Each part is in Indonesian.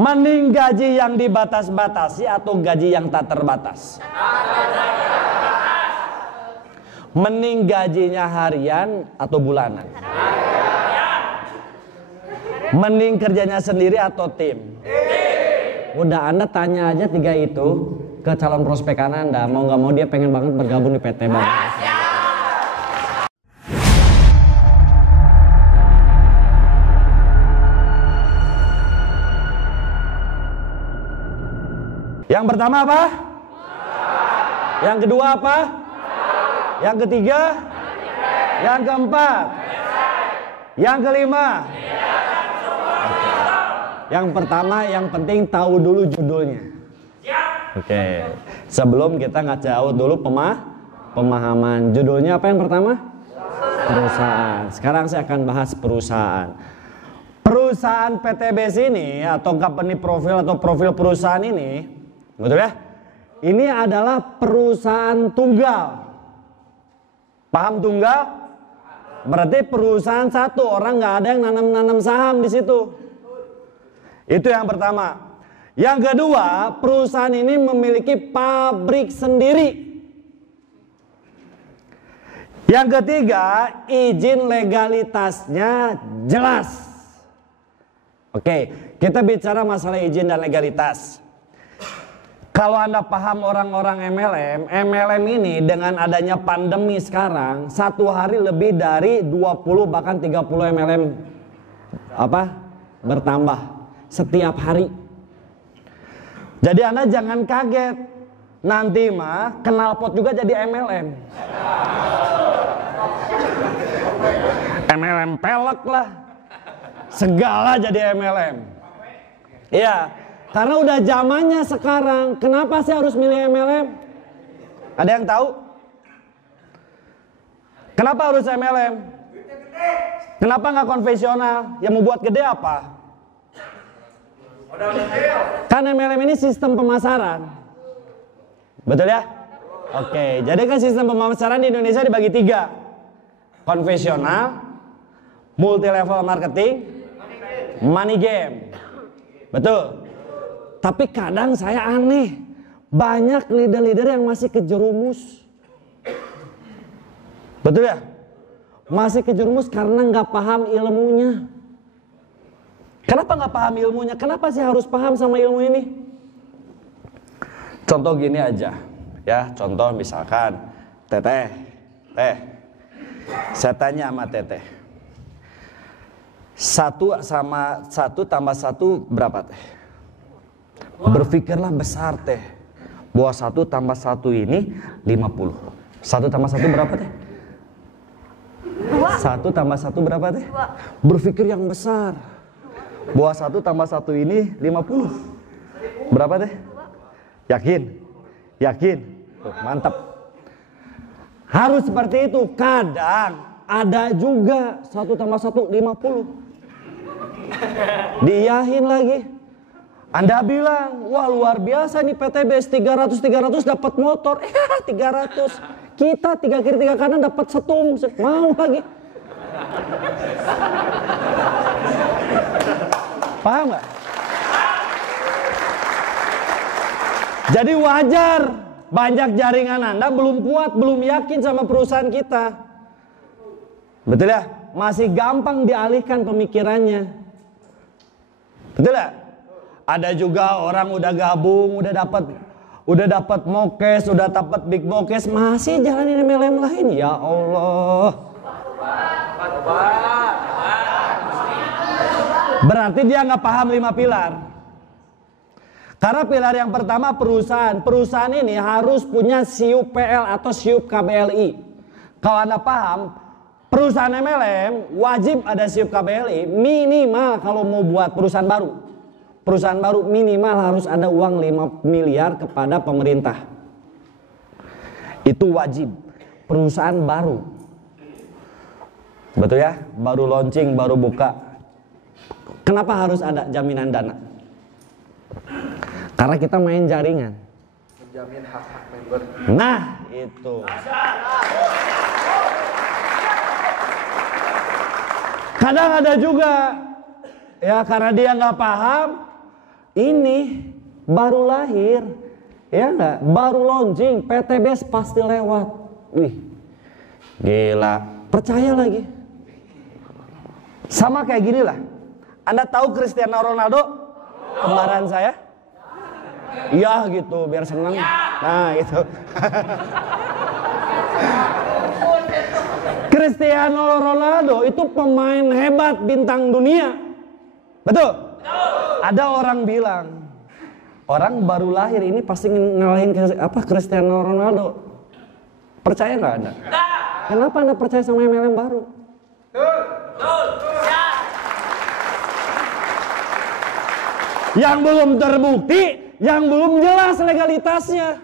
Mending gaji yang dibatas-batasi atau gaji yang tak terbatas? Mending gajinya harian atau bulanan? Mending kerjanya sendiri atau tim? Udah, Anda tanya aja 3 itu ke calon prospek Anda. Mau nggak mau dia pengen banget bergabung di PT Bank. Yang pertama apa? Yang kedua apa? Yang ketiga? Yang keempat? Yang kelima? Yang pertama, yang penting tahu dulu judulnya. Oke. Sebelum kita ngacaut dulu pemahaman. Judulnya apa yang pertama? Perusahaan. Sekarang saya akan bahas perusahaan. Perusahaan PTBS ini atau company profil atau profil perusahaan ini, betul ya? Ini adalah perusahaan tunggal. Paham tunggal? Berarti perusahaan satu, orang nggak ada yang nanam saham di situ. Itu yang pertama. Yang kedua, perusahaan ini memiliki pabrik sendiri. Yang ketiga, izin legalitasnya jelas. Oke, kita bicara masalah izin dan legalitas. Kalau Anda paham orang-orang MLM ini dengan adanya pandemi sekarang, satu hari lebih dari 20 bahkan 30 MLM bertambah setiap hari. Jadi Anda jangan kaget, nanti mah knalpot juga jadi MLM. MLM pelek lah, segala jadi MLM. Iya, karena udah zamannya sekarang. Kenapa sih harus milih MLM? Ada yang tahu? Kenapa harus MLM? Kenapa nggak konvensional? Yang mau buat gede apa? Kan MLM ini sistem pemasaran. Betul ya? Oke, jadi kan sistem pemasaran di Indonesia dibagi 3. Konvensional, multi level marketing, money game. Betul. Tapi kadang saya aneh, banyak leader-leader yang masih kejerumus. Betul ya? Masih kejerumus karena nggak paham ilmunya. Kenapa nggak paham ilmunya? Kenapa sih harus paham sama ilmu ini? Contoh gini aja, ya. Contoh misalkan, Teteh, saya tanya sama Teteh, 1 tambah 1 berapa Teh? Berpikirlah besar Teh, bahwa 1 tambah 1 ini 50. 1 tambah 1 berapa Teh? 1 tambah 1 berapa Teh? Berpikir yang besar, bahwa 1 tambah 1 ini 50. Berapa Teh? Yakin? Yakin? Tuh, mantap. Harus seperti itu. Kadang ada juga 1 tambah 1 50. Diiyahin lagi. Anda bilang, wah luar biasa nih PTBS 300 dapat motor. 300. Kita 3 kiri 3 kanan dapat setung. Mau lagi. Paham nggak? Jadi wajar banyak jaringan Anda belum kuat, belum yakin sama perusahaan kita. Betul ya? Masih gampang dialihkan pemikirannya. Betul ya? Ada juga orang udah gabung, udah dapat mokes, udah dapat big mokes, masih jalanin MLM lain. Ya Allah. Berarti dia nggak paham 5 pilar. Karena pilar yang pertama perusahaan. Perusahaan ini harus punya SIUP PL atau SIUP KBLI. Kalau Anda paham, perusahaan MLM wajib ada SIUP KBLI minimal kalau mau buat perusahaan baru. Perusahaan baru minimal harus ada uang 5 miliar kepada pemerintah. Itu wajib. Perusahaan baru. Betul ya? Baru launching, baru buka. Kenapa harus ada jaminan dana? Karena kita main jaringan. Menjamin hak-hak member. Nah, itu. Kadang ada juga, ya karena dia nggak paham, ini baru lahir, ya enggak? Baru launching, PTBS pasti lewat. Wih, gila, percaya lagi. Sama kayak gini lah. Anda tahu Cristiano Ronaldo? Kembaran saya? Iya gitu, biar senang. Nah gitu. Cristiano Ronaldo itu pemain hebat, bintang dunia. Betul? Ada orang bilang, orang baru lahir ini pasti ngalahin Cristiano Ronaldo. Percaya nggak Anda? Kenapa Anda percaya sama MLM baru? Yang belum terbukti, yang belum jelas legalitasnya.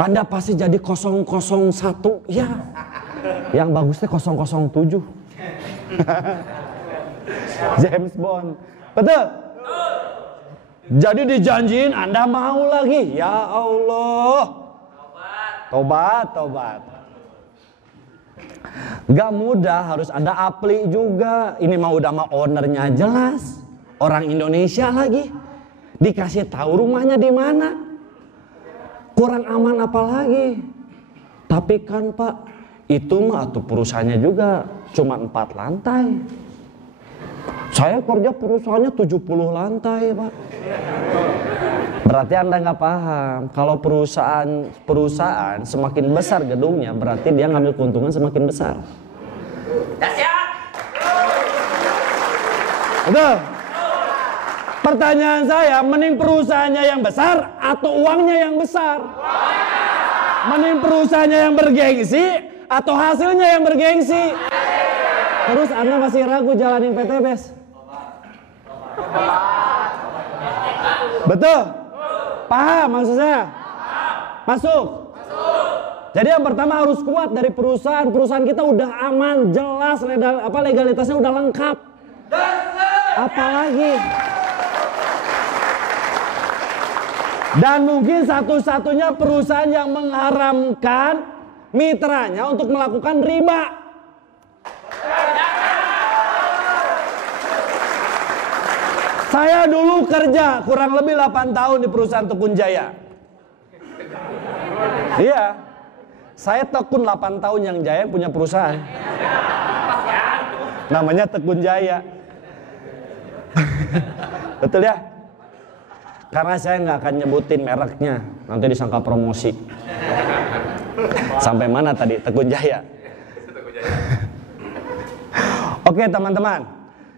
Anda pasti jadi 001, ya. Yang bagusnya 007. James Bond. Betul? Jadi dijanjiin Anda mau lagi. Ya Allah. Tobat. Gak mudah, harus ada apli juga. Ini mah udah mah ownernya jelas. Orang Indonesia lagi. Dikasih tahu rumahnya di mana. Kurang aman apa lagi. Tapi kan Pak, itu mah tuh perusahaannya juga cuma 4 lantai. Saya kerja perusahaannya 70 lantai Pak. Berarti Anda nggak paham. Kalau perusahaan semakin besar gedungnya, berarti dia ngambil keuntungan semakin besar. Betul? Pertanyaan saya, mending perusahaannya yang besar atau uangnya yang besar? Mending perusahaannya yang bergengsi atau hasilnya yang bergengsi? Terus Anda masih ragu jalanin PTBS? Betul? Paham maksud saya? Masuk? Jadi yang pertama harus kuat dari perusahaan. Perusahaan kita udah aman, jelas, legalitasnya udah lengkap. Apalagi? Dan mungkin satu-satunya perusahaan yang mengharamkan mitranya untuk melakukan riba. Saya dulu kerja kurang lebih 8 tahun di perusahaan Tekun Jaya. Iya, saya tekun 8 tahun yang Jaya punya perusahaan. Namanya Tekun Jaya. Betul ya? Karena saya nggak akan nyebutin mereknya, nanti disangka promosi. Sampai mana tadi? Tekun Jaya. Oke teman-teman,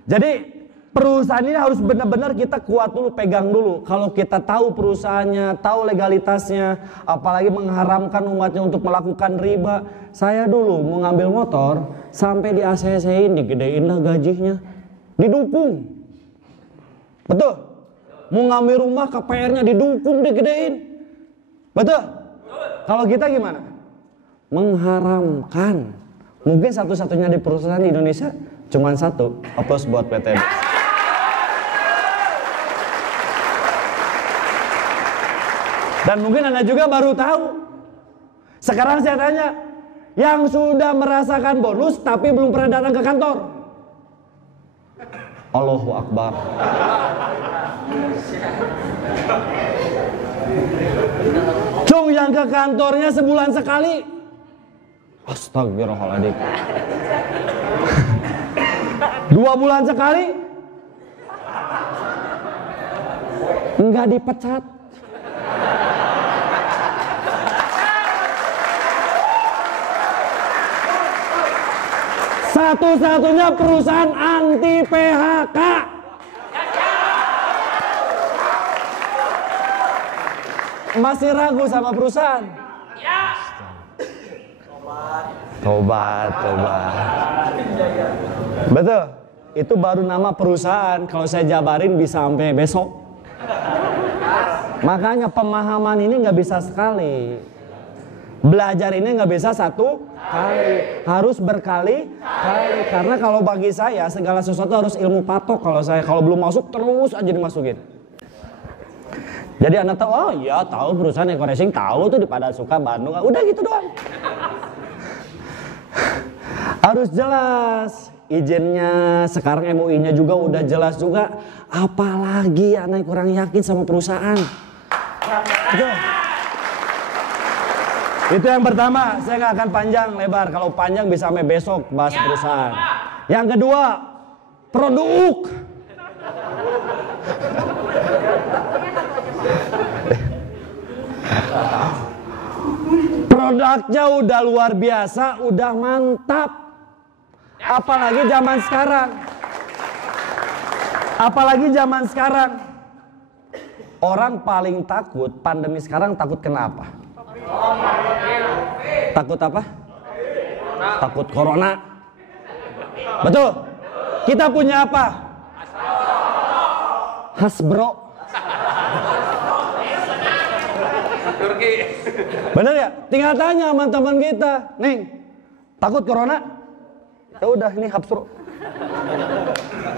jadi perusahaan ini harus benar-benar kita kuat dulu, pegang dulu. Kalau kita tahu perusahaannya, tahu legalitasnya, apalagi mengharamkan umatnya untuk melakukan riba. Saya dulu mau ngambil motor, sampai di ACC-in, digedein lah gajinya, didukung. Betul? Mau ngambil rumah KPR-nya didukung, digedein. Betul? Kalau kita gimana? Mengharamkan. Mungkin satu-satunya di perusahaan di Indonesia cuma satu. Aplaus buat PTB. Dan mungkin Anda juga baru tahu. Sekarang saya tanya, yang sudah merasakan bonus tapi belum pernah datang ke kantor. Allahu Akbar. Cung yang ke kantornya sebulan sekali. Astagfirullahaladzim. 2 bulan sekali. Enggak dipecat. Satu-satunya perusahaan anti PHK. Masih ragu sama perusahaan? Tobat. Betul. Itu baru nama perusahaan. Kalau saya jabarin bisa sampai besok. Makanya pemahaman ini nggak bisa sekali. Belajar ini nggak bisa satu kali, harus berkali-kali. Karena kalau bagi saya segala sesuatu harus ilmu patok. Kalau belum masuk terus aja dimasukin. Jadi Anda tahu, oh iya tahu perusahaan Eko Racing, tahu tuh di Padasuka, Bandung, udah gitu doang. Harus jelas. izinnya, sekarang MUI-nya juga udah jelas juga. Apalagi anak kurang yakin sama perusahaan. Itu yang pertama, saya nggak akan panjang lebar. Kalau panjang bisa sampai besok bahas perusahaan. Yang kedua, produk. Produknya udah luar biasa, udah mantap. Apalagi zaman sekarang. Apalagi zaman sekarang. Orang paling takut pandemi sekarang takut kenapa? Takut apa? Takut corona. Betul. Kita punya apa? Hasbro. Bener ya? Tinggal tanya sama teman kita, Ning, takut corona? Ya udah, ini Hasbro.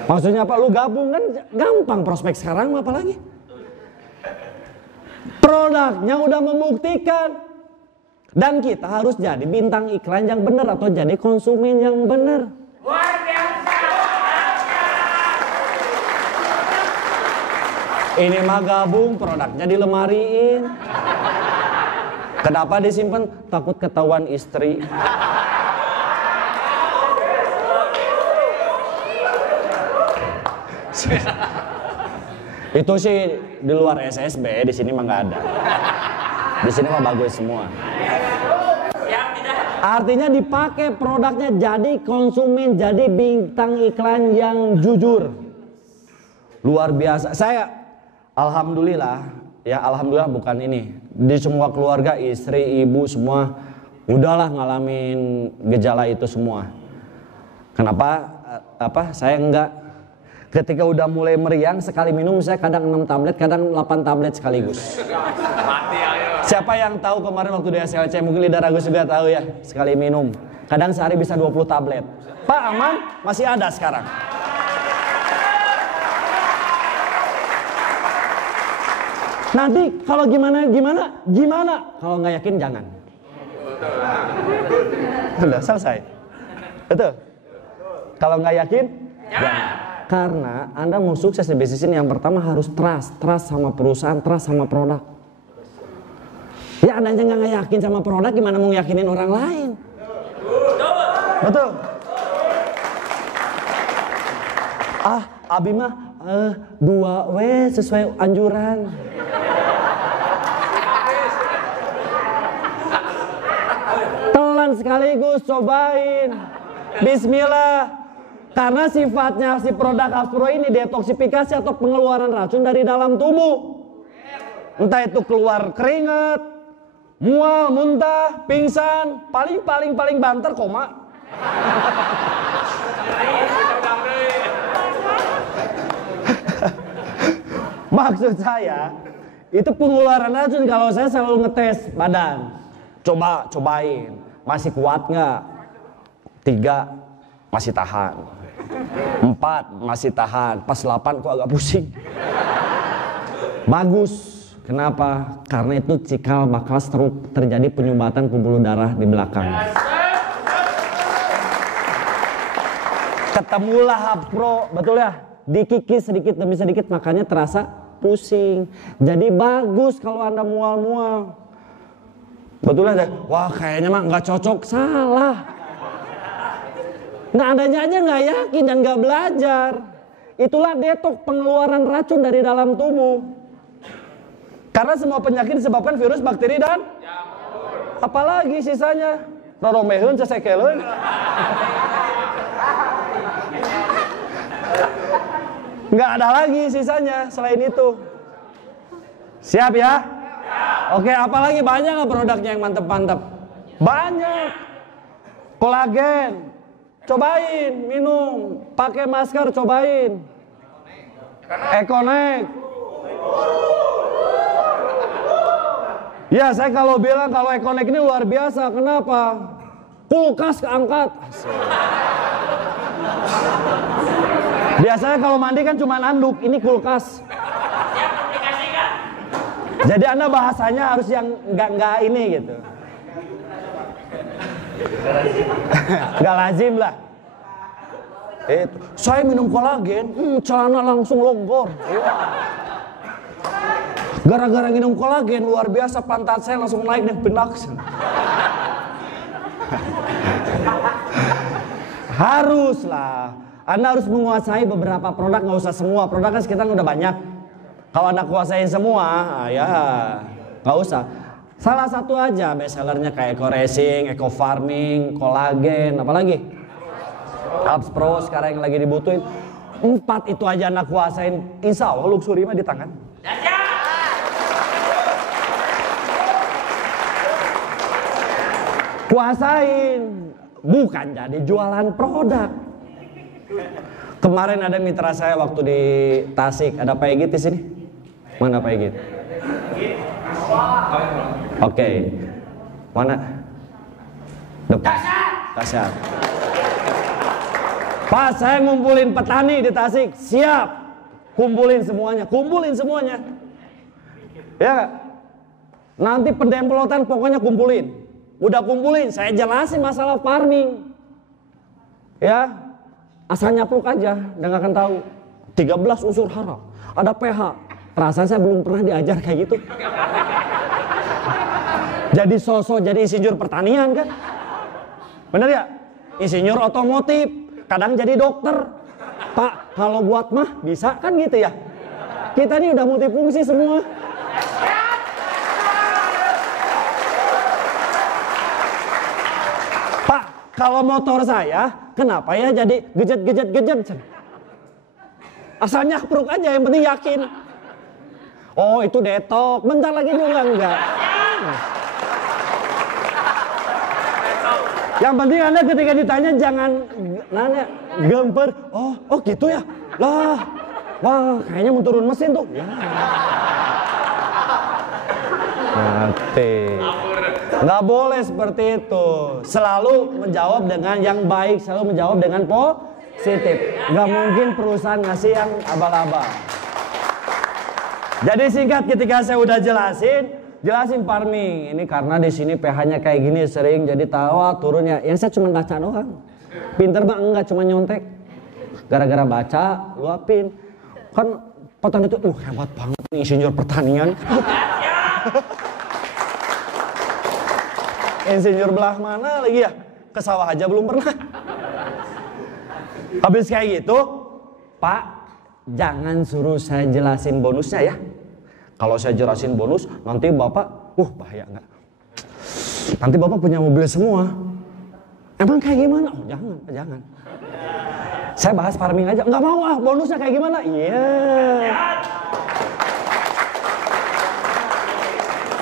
Maksudnya apa? Lu gabung kan gampang prospek sekarang, apalagi? Produknya udah membuktikan. Dan kita harus jadi bintang iklan yang benar atau jadi konsumen yang benar. Luar biasa. Ini mah gabung, produknya dilemariin. Kenapa disimpan? Takut ketahuan istri. Itu sih di luar SSB, di sini mah nggak ada. Di sini mah bagus semua. Artinya dipakai produknya, jadi konsumen, jadi bintang iklan yang jujur. Luar biasa. Saya alhamdulillah, ya alhamdulillah bukan ini. Di semua keluarga, istri, ibu semua udahlah ngalamin gejala itu semua. Kenapa? Saya enggak. Ketika udah mulai meriang, sekali minum saya kadang 6 tablet, kadang 8 tablet sekaligus. Siapa yang tahu kemarin waktu di SLC, mungkin Lidah Ragus juga tahu ya, sekali minum. Kadang sehari bisa 20 tablet. Pak aman? Masih ada sekarang. Nanti kalau gimana? Kalau nggak yakin jangan. Udah selesai. Betul. Kalau nggak yakin, jangan. Karena Anda mau sukses di bisnis ini, yang pertama harus trust sama perusahaan, trust sama produk. Ya Anda aja nggak yakin sama produk, gimana mau yakinin orang lain? Betul. Abi mah 2W sesuai anjuran. Telan sekaligus, cobain. Bismillah. Karena sifatnya si produk Hasbro ini detoksifikasi atau pengeluaran racun dari dalam tubuh. Entah itu keluar keringat, mual, muntah, pingsan, paling banter koma. Maksud saya, itu pengeluaran racun. Kalau saya selalu ngetes badan. Cobain. Masih kuat nggak? 3, masih tahan. 4, masih tahan. Pas 8 kok agak pusing. Bagus. Kenapa? Karena itu cikal bakal terjadi penyumbatan pembuluh darah di belakang. Ketemulah Hasbro, betul ya? Dikikis sedikit demi sedikit, makanya terasa pusing. Jadi bagus kalau Anda mual-mual. Betul aja. Wah kayaknya mah nggak cocok, salah. Nah Andanya aja nggak yakin dan nggak belajar. Itulah detoks, pengeluaran racun dari dalam tubuh. Karena semua penyakit disebabkan virus, bakteri, dan apalagi sisanya. Roromeheun, cesekeleun. Nggak ada lagi sisanya selain itu. Siap ya? Oke, apalagi banyak nggak produknya yang mantep-mantep? Banyak. Kolagen. Cobain, minum. Pakai masker, cobain. Ekonek. Ya, saya kalau bilang kalau Ekonek ini luar biasa. Kenapa? Kulkas keangkat. Biasanya kalau mandi kan cuma anduk, ini kulkas. Jadi Anda bahasanya harus yang enggak ini gitu. Enggak lazim lah. Itu, saya minum kolagen, celana langsung lombor. Gara-gara minum kolagen luar biasa, pantat saya langsung naik dan benak. Haruslah, Anda harus menguasai beberapa produk, nggak usah semua. Produk kan sekitar udah banyak. Kalau Anda kuasain semua, ya nggak usah. Salah satu aja bestsellernya kayak Eco Racing, Eco Farming, kolagen, apalagi? Abs Pro sekarang yang lagi dibutuhin. 4 itu aja Anda kuasain, insya Allah luxury mah di tangan. Kuasain, bukan jadi jualan produk. Kemarin ada mitra saya waktu di Tasik, ada Pak Egit di sini. Mana Pak Egit? Oke. Mana? Depan. Dahsyat. Pak, saya ngumpulin petani di Tasik. Siap. Kumpulin semuanya. Ya. Nanti pendemplotan pokoknya kumpulin. Udah kumpulin, saya jelasin masalah farming. Ya. Asal nyapluk aja, dan gak akan tahu. 13 unsur hara, ada pH. Perasaan saya belum pernah diajar kayak gitu. Jadi sosok jadi insinyur pertanian kan? Bener ya? Insinyur otomotif, kadang jadi dokter. Pak, kalau buat mah bisa kan gitu ya? Kita ini udah multifungsi semua. Pak, kalau motor saya, kenapa ya jadi gejet? Asal nyapruk aja, yang penting yakin. Oh, itu detok, bentar lagi juga enggak. Yang penting Anda ketika ditanya jangan nanya gemper. Oh gitu ya. Lah, wah kayaknya mau turun mesin tuh. Ya. Mati. Nggak boleh seperti itu. Selalu menjawab dengan yang baik, selalu menjawab dengan positif. Nggak mungkin perusahaan ngasih yang abal-abal. Jadi singkat, ketika saya udah jelasin farming. Ini karena di sini pH-nya kayak gini sering jadi tawa turunnya. Yang saya cuma baca doang. Pinter mah enggak, cuma nyontek. Gara-gara baca, luapin. Kan petani itu hebat banget nih insinyur pertanian. Insinyur belah mana lagi ya? Ke sawah aja belum pernah. Habis kayak gitu, Pak, jangan suruh saya jelasin bonusnya ya. Kalau saya jelasin bonus, nanti Bapak, bahaya enggak? Nanti Bapak punya mobil semua. Emang kayak gimana? Oh jangan. Saya bahas farming aja, enggak mau bonusnya kayak gimana? Iya.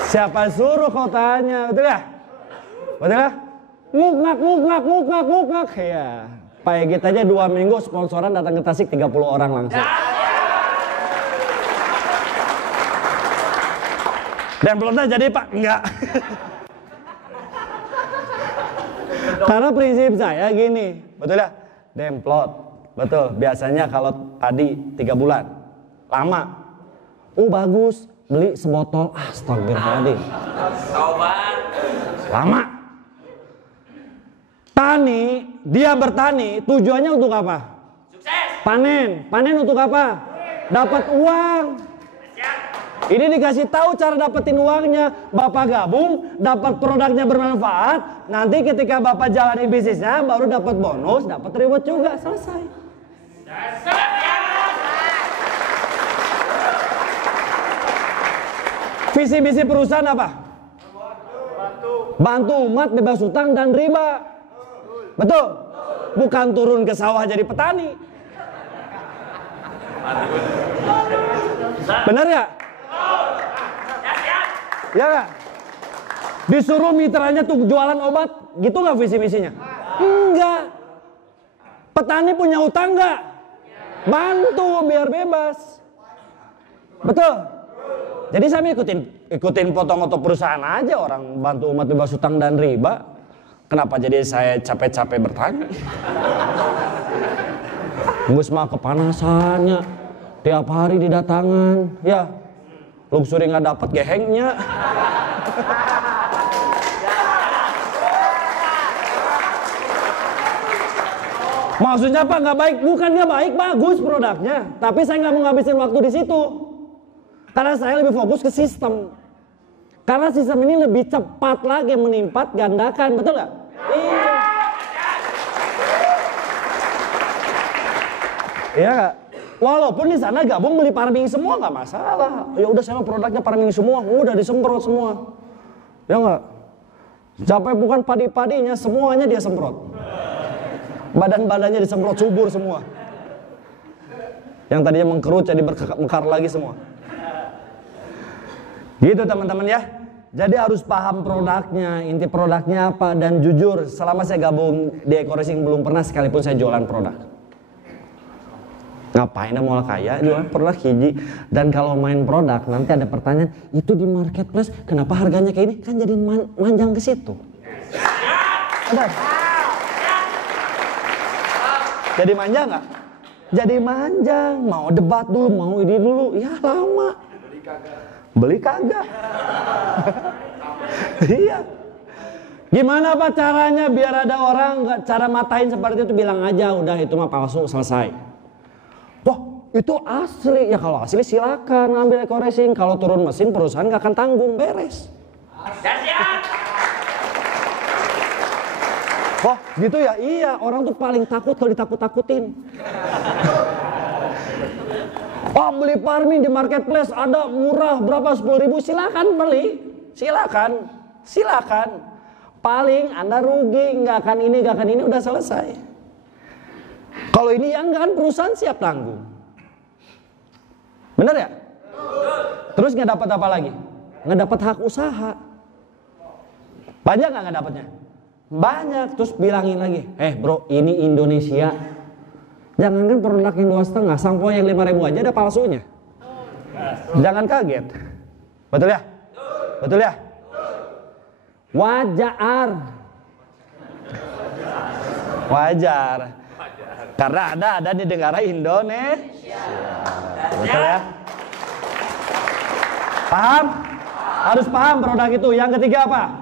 Siapa suruh kau tanya, betul ya? Betul ya? Nguk-ngak. Ya. Pak Egit aja 2 minggu sponsoran datang ke Tasik 30 orang langsung. Dan belum jadi Pak, enggak. Karena prinsip saya gini, betul ya? Demplot, betul. Biasanya kalau padi 3 bulan, lama. Bagus, beli sebotol. Astagfirullahaladzim. Lama. Tani, dia bertani, tujuannya untuk apa? Sukses. Panen untuk apa? Dapat uang. Ini dikasih tahu cara dapetin uangnya. Bapak gabung, dapat produknya bermanfaat. Nanti ketika Bapak jalani bisnisnya, baru dapat bonus, dapat reward juga. Selesai. Visi misi perusahaan apa? Bantu umat bebas hutang dan riba. Betul? Bukan turun ke sawah jadi petani. Benar ya? Ya gak? Disuruh mitranya tuh jualan obat, gitu gak visi misinya? Enggak. Petani punya utang gak? Bantu biar bebas. Betul? Jadi saya ikutin foto-foto perusahaan aja, orang bantu umat bebas utang dan riba. Kenapa jadi saya capek-capek bertani? Gus mah kepanasannya, tiap hari didatangan, ya. Luxury nggak dapat gehengnya. Maksudnya apa nggak baik? Bukan nggak baik, bagus produknya. Tapi saya nggak mau ngabisin waktu di situ. Karena saya lebih fokus ke sistem. Karena sistem ini lebih cepat lagi menimpat gandakan, betul nggak? Iya. Iya nggak? Walaupun di sana gabung beli farming semua nggak masalah. Ya udah saya produknya farming semua, udah disemprot semua. Ya nggak? Sampai bukan padi-padinya semuanya dia semprot. Badan-badannya disemprot subur semua. Yang tadinya mengkerut jadi bermekar lagi semua. Gitu teman-teman ya. Jadi harus paham produknya, inti produknya apa. Dan jujur selama saya gabung di EcoRacing belum pernah sekalipun saya jualan produk. Ngapain mau kaya jualan produk hiji. Dan kalau main produk nanti ada pertanyaan, itu di marketplace kenapa harganya kayak ini? Kan jadi manjang ke situ. Ada. Jadi manja nggak? Jadi manja, mau debat dulu, mau ini dulu, ya lama. Beli kagak. Iya. Gimana Pak caranya biar ada orang nggak cara matain seperti itu, bilang aja udah itu mah palsu, selesai. Wah itu asli, ya kalau asli silakan ngambil EcoRacing. Kalau turun mesin perusahaan nggak akan tanggung, beres. Wah gitu ya, iya orang tuh paling takut kalau ditakut-takutin. Oh beli farming di marketplace ada murah berapa 10.000, silakan beli, silakan. Paling Anda rugi, nggak akan ini, udah selesai. Kalau ini yang nggak kan perusahaan siap tanggung, bener ya? Terus nggak dapat apa lagi? Nggak dapat hak usaha. Banyak nggak dapatnya? Banyak. Terus bilangin lagi, bro ini Indonesia. Jangankan produk yang 2,5, sampo yang 5.000 aja ada palsunya. Jangan kaget. Betul ya? Betul ya? Wajar. Karena ada di negara Indonesia. Betul ya? Paham? Harus paham produk itu. Yang ketiga apa?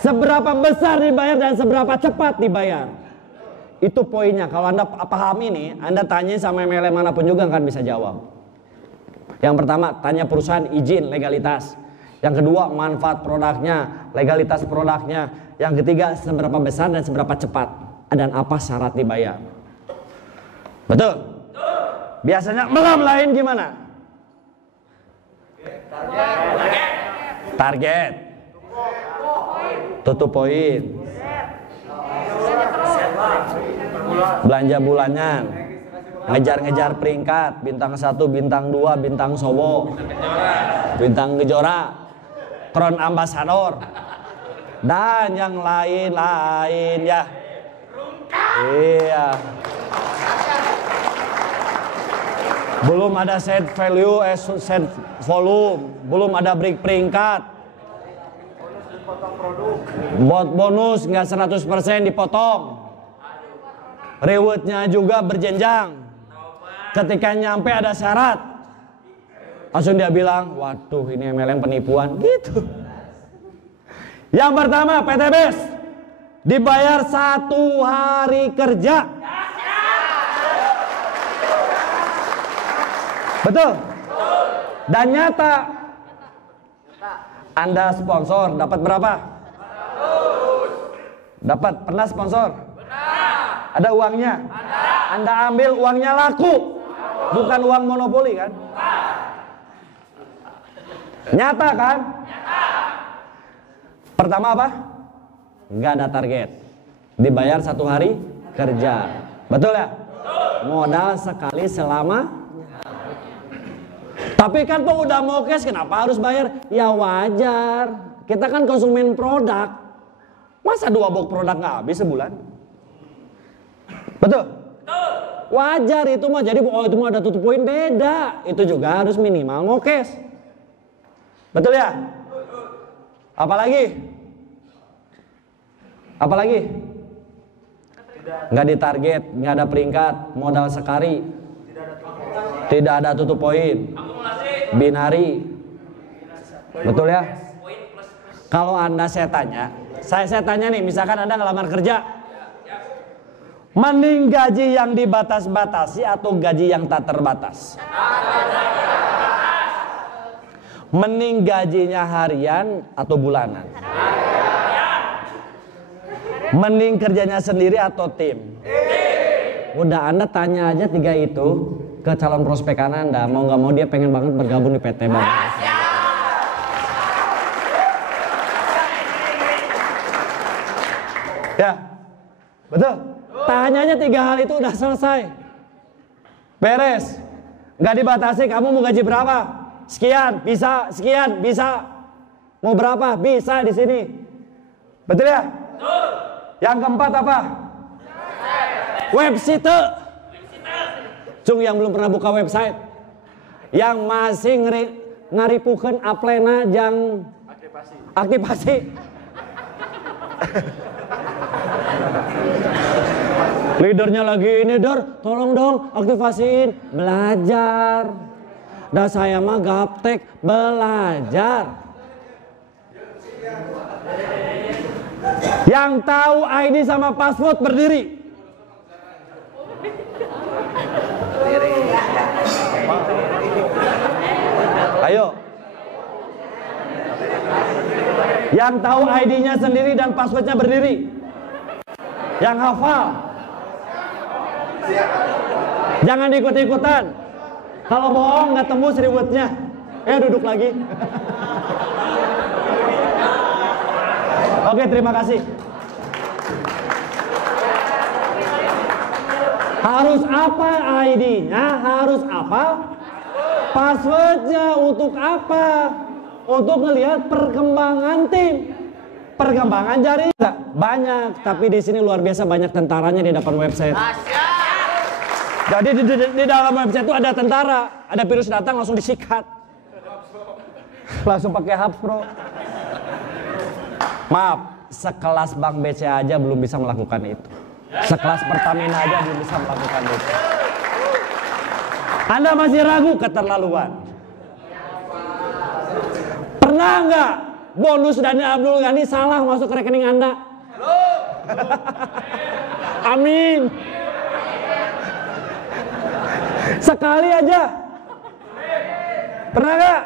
Seberapa besar dibayar dan seberapa cepat dibayar. Itu poinnya. Kalau Anda paham ini, Anda tanya sama MLM manapun juga akan bisa jawab. Yang pertama, tanya perusahaan izin, legalitas. Yang kedua, manfaat produknya, legalitas produknya. Yang ketiga, seberapa besar dan seberapa cepat. Dan apa syarat dibayar. Betul? Biasanya melam lain gimana? Target. Tutup poin. Belanja bulanan. Ngejar-ngejar peringkat. Bintang 1, bintang 2, bintang sobo, bintang kejora, Crown Ambassador, dan yang lain-lain ya. Iya. Belum ada set value, set volume, belum ada break peringkat. Bonus nggak 100% dipotong. Rewardnya juga berjenjang. Ketika nyampe ada syarat, langsung dia bilang, waduh ini MLM penipuan gitu. Yang pertama PTBS dibayar 1 hari kerja. Betul? Dan nyata. Anda sponsor dapat berapa? Dapat, pernah sponsor? Ada uangnya? Anda ambil uangnya laku. Bukan uang monopoli kan? Nyata kan? Pertama apa? Nggak ada target. Dibayar 1 hari kerja. Betul ya? Modal sekali selama. Tapi kan tuh udah mau cash, kenapa harus bayar? Ya wajar. Kita kan konsumen produk. Masa 2 box produk nggak habis sebulan? Betul? Wajar itu mah. Jadi itu mah ada tutup poin, beda. Itu juga harus minimal mau cash. Betul ya? Apalagi? Nggak ditarget, nggak ada peringkat, modal sekali, tidak ada tutup poin, binari. Betul ya? Kalau Anda saya tanya nih, misalkan Anda ngelamar kerja, Mending gaji yang dibatas-batasi atau gaji yang tak terbatas? Mending gajinya harian atau bulanan? Mending kerjanya sendiri atau tim? Udah, Anda tanya aja 3 itu ke calon prospek Anda. Mau gak mau dia pengen banget bergabung di PT Bank. Ya, betul. Tanyanya 3 hal itu udah selesai. Beres. Gak dibatasi kamu mau gaji berapa? Sekian, bisa. Sekian, bisa. Mau berapa? Bisa di sini. Betul ya? Betul. Yang keempat apa? Website. Cung yang belum pernah buka website. Yang masih ngaripukeun aplena jang aktivasi. Leadernya lagi ini, Dor, tolong dong aktivasiin. Belajar. Dah saya mah gaptek, belajar. Yang tahu ID sama password berdiri. Ayo. Yang tahu ID-nya sendiri dan passwordnya berdiri. Yang hafal. Jangan ikut-ikutan. Kalau bohong nggak tembus rewardnya. Duduk lagi. Oke, terima kasih. Harus apa ID-nya? Harus apa? Passwordnya untuk apa? Untuk melihat perkembangan tim. Perkembangan jaringan banyak, tapi di sini luar biasa banyak tentaranya di depan website. Jadi di dalam website itu ada tentara, ada virus datang langsung disikat. Langsung pakai Hubspro. Maaf, sekelas Bank BCA aja belum bisa melakukan itu. Sekelas Pertamina aja belum bisa melakukan itu. Anda masih ragu, keterlaluan. Pernah nggak bonus Dana Abdul Ghani salah masuk ke rekening Anda? Amin. Sekali aja. Pernah nggak?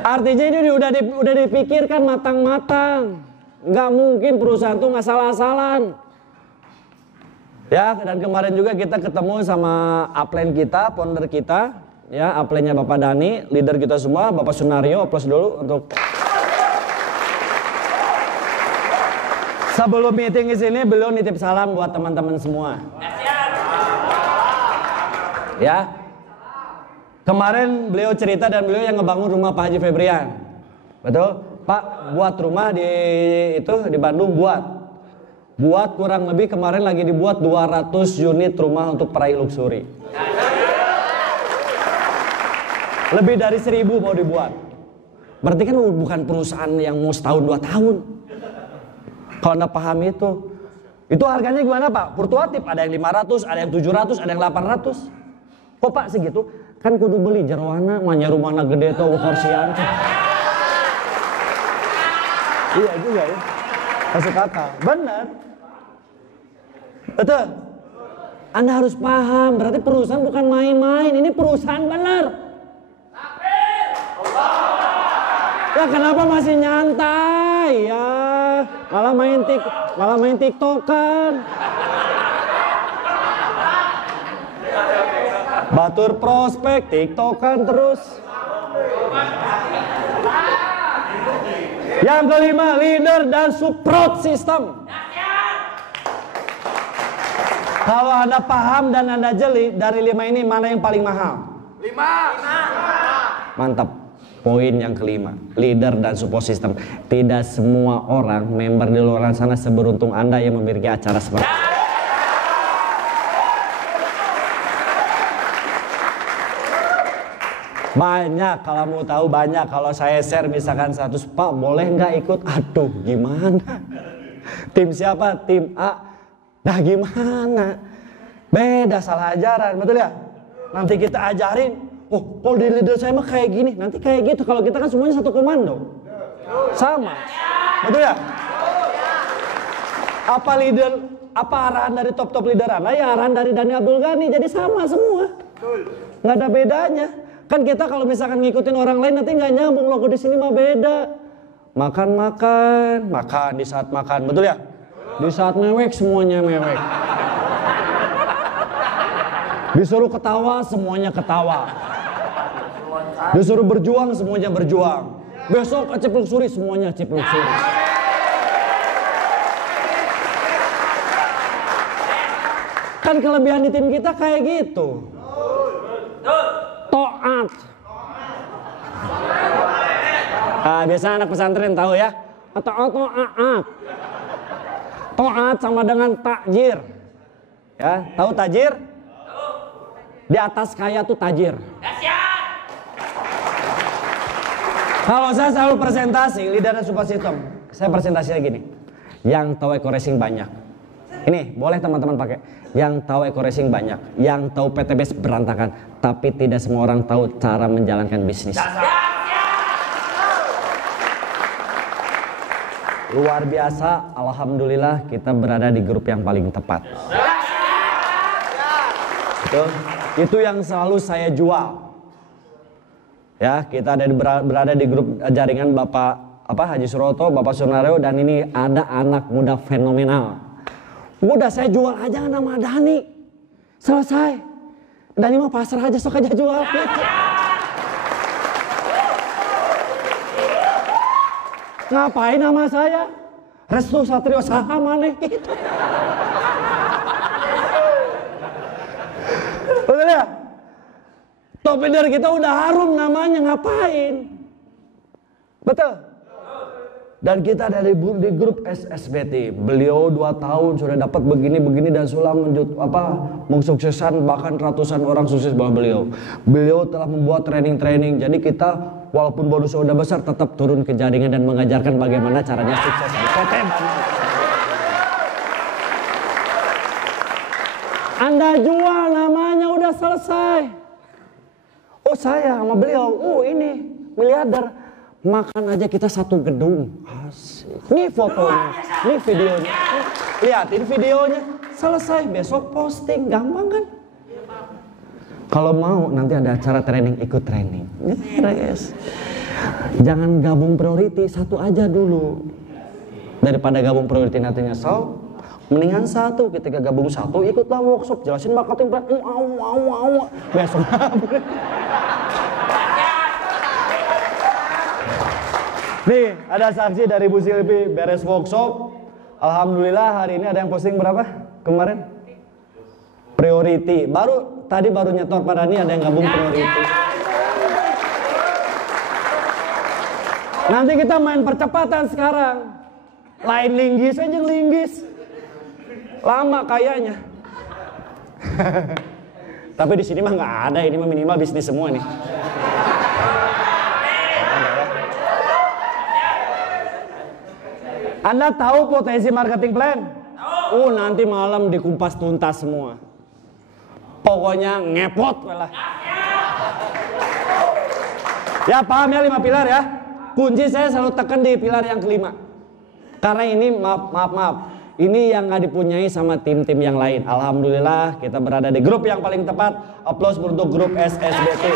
Artinya ini udah dipikirkan matang-matang. Nggak mungkin perusahaan tuh nggak salah-asalan. Ya, dan kemarin juga kita ketemu sama upline kita, founder kita, ya, upline-nya Bapak Dani, leader kita semua, Bapak Sunario, aplaus dulu untuk. Sebelum meeting di sini, beliau nitip salam buat teman-teman semua. Ya. Kemarin beliau cerita dan beliau yang ngebangun rumah Pak Haji Febrian. Betul? Pak, buat rumah di Bandung buat kurang lebih kemarin lagi dibuat 200 unit rumah untuk peraih luxury. Lebih dari 1000 mau dibuat. Berarti kan bukan perusahaan yang mau setahun 2 tahun. Kalau Anda paham itu harganya gimana Pak? Fluktuatif, ada yang 500, ada yang 700, ada yang 800. Kok Pak segitu? Kan kudu beli jarwana, manya rumahna gede tuh kursian. Iya juga ya. Masuk akal. Benar. Betul. Anda harus paham, berarti perusahaan bukan main-main, ini perusahaan benar. Ya kenapa masih nyantai ya? Malah main TikTokan. Batur prospek, TikTokan terus. Yang kelima, leader dan support system. Kalau Anda paham dan Anda jeli, dari 5 ini mana yang paling mahal? 5. Mantap. Poin yang kelima, leader dan support system. Tidak semua orang, member di luar sana seberuntung Anda yang memiliki acara seperti ini. Banyak, kalau mau tahu banyak. Kalau saya share misalkan 100, Pak boleh nggak ikut? Aduh gimana? Tim siapa? Tim A. Nah gimana? Beda, salah ajaran, betul ya? Nanti kita ajarin, oh kalau di leader saya mah kayak gini, nanti kayak gitu. Kalau kita kan semuanya satu komando. Sama. Betul ya? Apa arahan dari top leader Anda? Ya arahan dari Dhani Abdul Ghani. Jadi sama semua. Nggak ada bedanya. Kan kita kalau misalkan ngikutin orang lain nanti nggak nyambung, logo di sini mah beda. Makan di saat makan, betul ya? Di saat mewek semuanya mewek. Disuruh ketawa semuanya ketawa. Disuruh berjuang semuanya berjuang. Besok cipluk suri semuanya cipluk suri. Kan kelebihan di tim kita kayak gitu. Toat. Biasa anak pesantren tahu ya. Toat. Toat sama dengan takjir. Ya, tahu tajir? Di atas kaya tuh tajir. Kalau saya selalu presentasi, leader dan super system, saya presentasinya gini. Yang tahu eco racing banyak. Ini boleh teman-teman pakai. Yang tahu eco racing banyak, yang tahu PTBS berantakan, tapi tidak semua orang tahu cara menjalankan bisnis. Luar biasa, alhamdulillah kita berada di grup yang paling tepat. Itu yang selalu saya jual. Ya, kita berada di grup jaringan Bapak Haji Suroto, Bapak Sunaryo, dan ini ada anak muda fenomenal. Udah saya jual aja nama Dhani. Selesai. Dhani mah pasrah aja, sok aja jual gitu. Ngapain nama saya? Restu Satrio Saha maneh gitu. Betul ya? Top leader kita udah harum namanya, ngapain? Betul? Dan kita dari di grup SSBT. Beliau 2 tahun sudah dapat begini dan sulam mensukseskan bahkan ratusan orang sukses bawah beliau. Beliau telah membuat training. Jadi kita walaupun baru sudah besar tetap turun ke jaringan dan mengajarkan bagaimana caranya sukses. Anda jual namanya udah selesai. Oh saya sama beliau, ini miliarder. Makan aja kita satu gedung. Asik. Nih fotonya, nih videonya. Lihatin videonya. Selesai, besok posting. Gampang kan? Kalau mau nanti ada acara training, ikut training. Yes. Jangan gabung priority, satu aja dulu. Daripada gabung priority nanti nyesel. Mendingan satu, ketika gabung satu ikutlah workshop. Jelasin marketing plan. Besok. Nih, ada saksi dari Bu Silvi beres workshop. Alhamdulillah hari ini ada yang posting berapa kemarin? Priority. Baru nyetor pada ini ada yang gabung priority. Nanti kita main percepatan sekarang. Lain linggis aja linggis. Lama kayaknya. Tapi di sini mah nggak ada, ini mah minimal bisnis semua nih. Anda tahu potensi marketing plan? Nanti malam dikupas tuntas semua. Pokoknya ngepot lah. Ya paham ya 5 pilar ya. Kunci saya selalu tekan di pilar yang kelima. Karena ini maaf. Ini yang nggak dipunyai sama tim-tim yang lain. Alhamdulillah kita berada di grup yang paling tepat. Aplaus untuk grup SSBT.